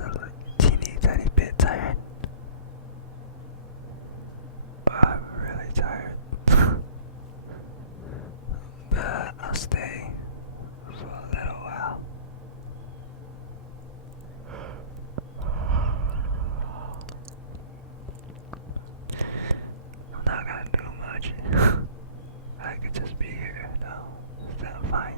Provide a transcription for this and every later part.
a teeny tiny bit tired. I'm really tired. But I'll stay for a little while. I'm not gonna do much. I could just be here, though. Is that fine?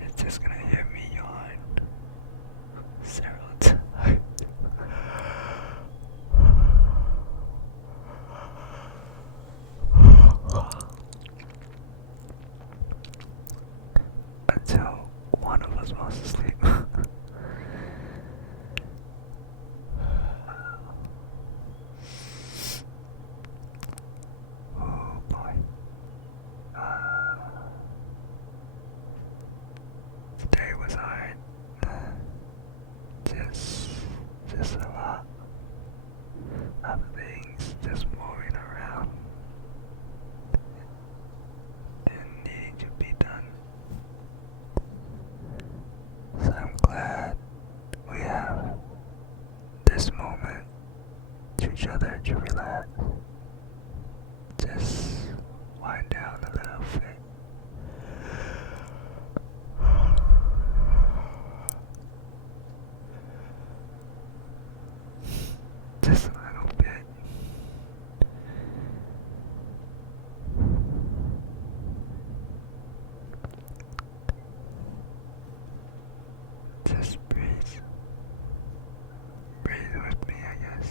It's just gonna hear me yawn several times. Until one of us falls asleep. Oh boy. Today was hard. Just a lot of things just moving around and needing to be done. So I'm glad we have this moment to each other to relax. Just wind down a little bit. Just a little bit. Just breathe. Breathe with me, I guess.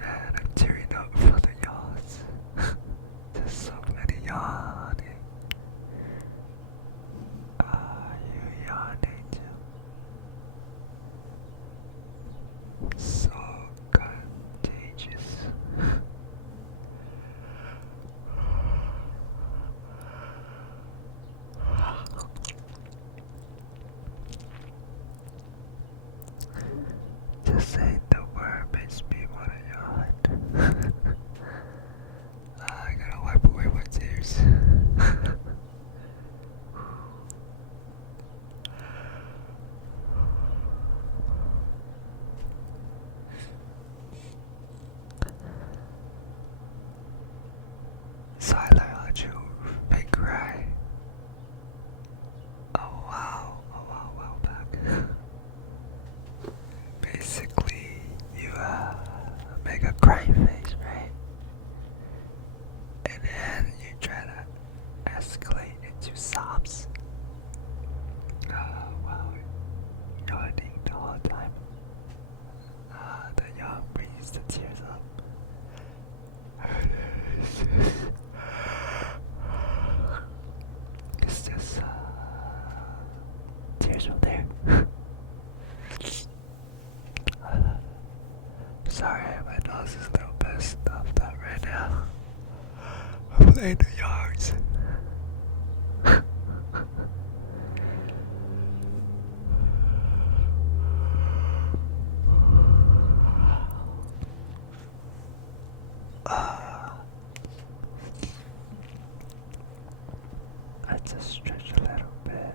Man, I'm tearing up for the yawns. There's so many yawning. Are you yawning too? So contagious. Just saying the word makes me wanna yawn. I gotta wipe away my tears. So I learned how to make cry a while back. Basically, you make a cry face, right? And then you try to escalate into sobs. While yawning the whole time. The yawn brings the tears up. It's just tears from there. Sorry, my nose is a little bit stuffed up right now. I'm playing the yards. I just stretch a little bit.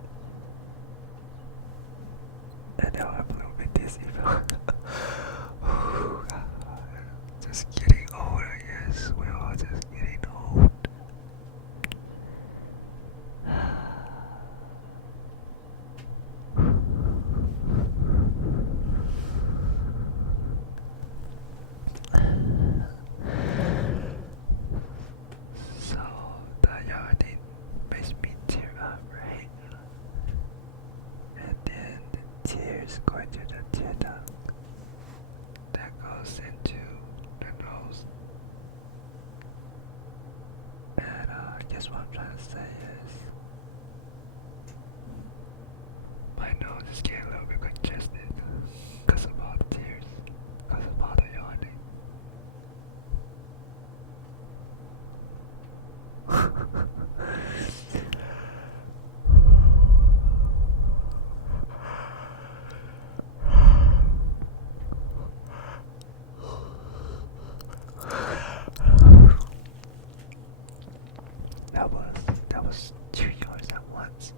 going to the theater that goes into the nose. And I guess what I'm trying to say is my nose is getting a little bit congested because of all the tears, because of all the yawning. That was 2 yards at once.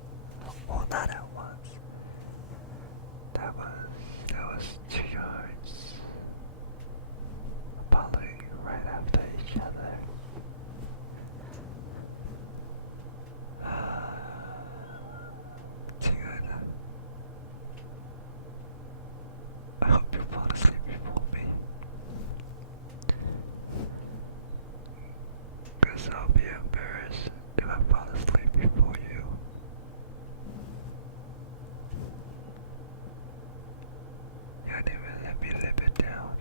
Well, not at once. That was 2 yards, following right after each other. Tigana, I hope you fall asleep before me, 'cause I'll be embarrassed if I fall asleep before you. You didn't even let me live it down.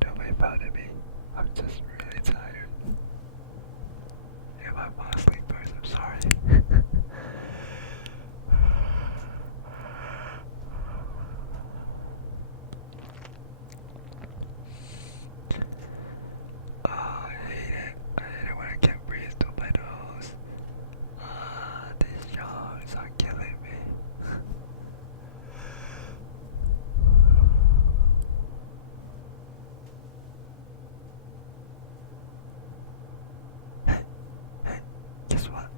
Don't worry about me. I'm just really tired. If I fall asleep first, I'm sorry. Oh, I hate it. I hate it when I can't breathe through my nose. These yawns are killing me. Hey, hey, guess what?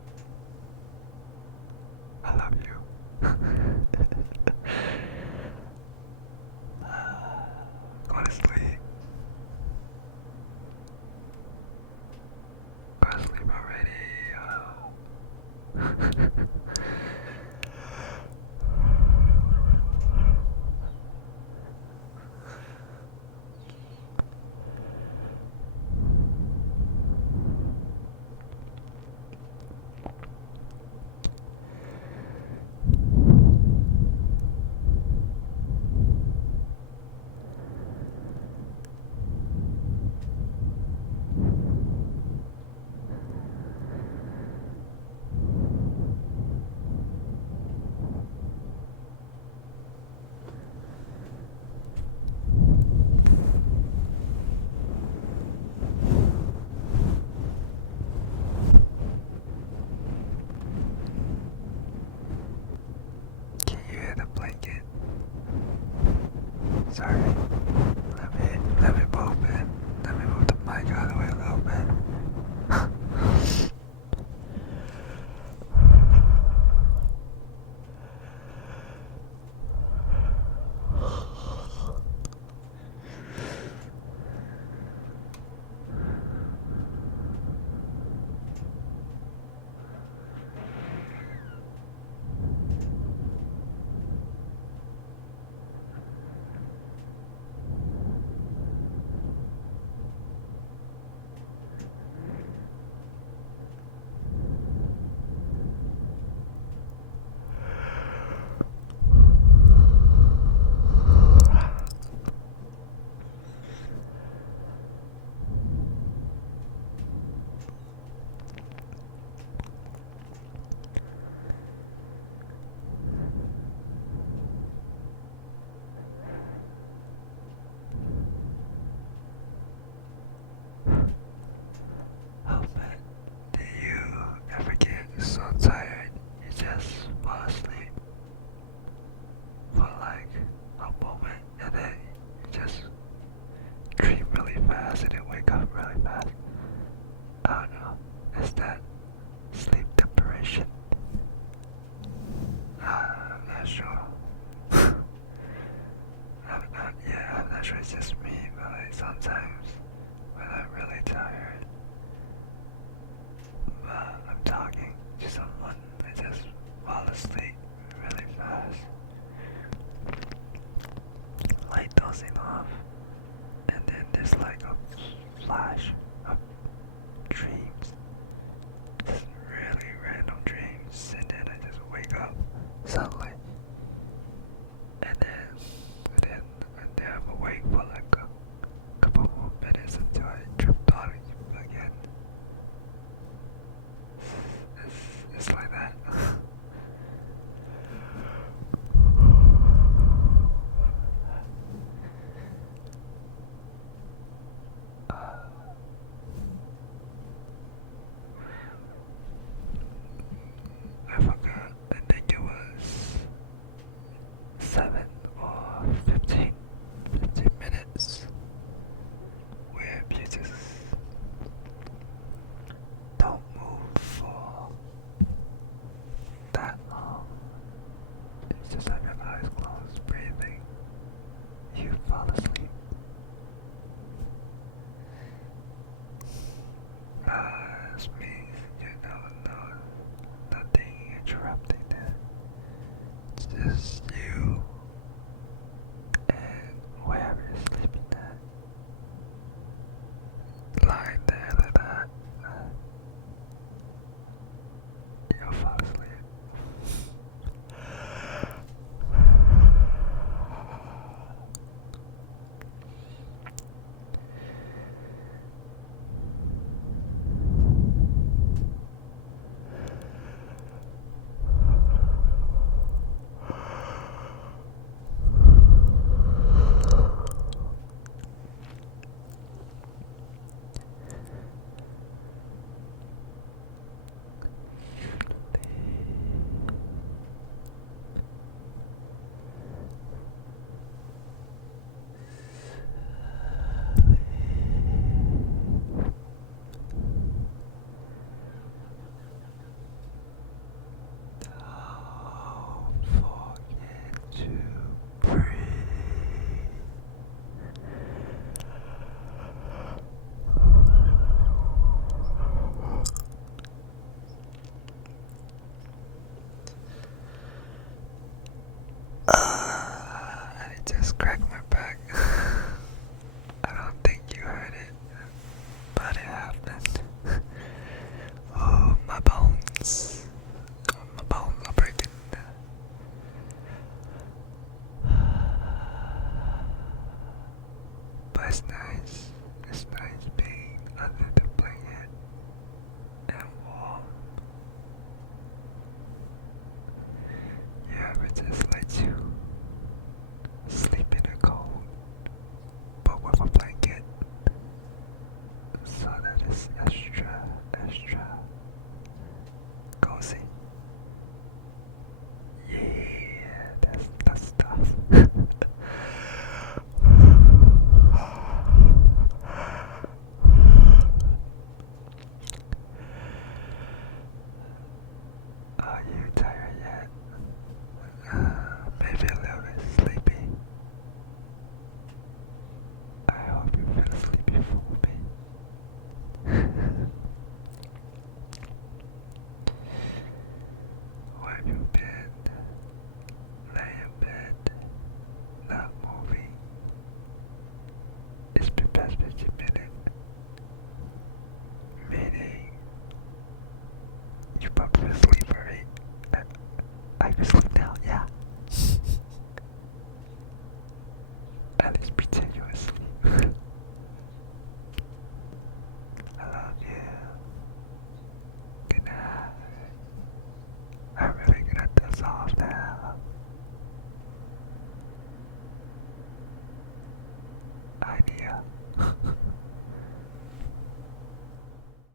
I love you. Go to sleep. Go to sleep already. Can you hear the blanket? Sorry. Let me move it. Let me move the mic out of the way a little bit. just cracked my back. I don't think you heard it, but it happened. Oh, my bones. My bones are breaking. But it's nice. It's nice being under the blanket and warm. You ever just let you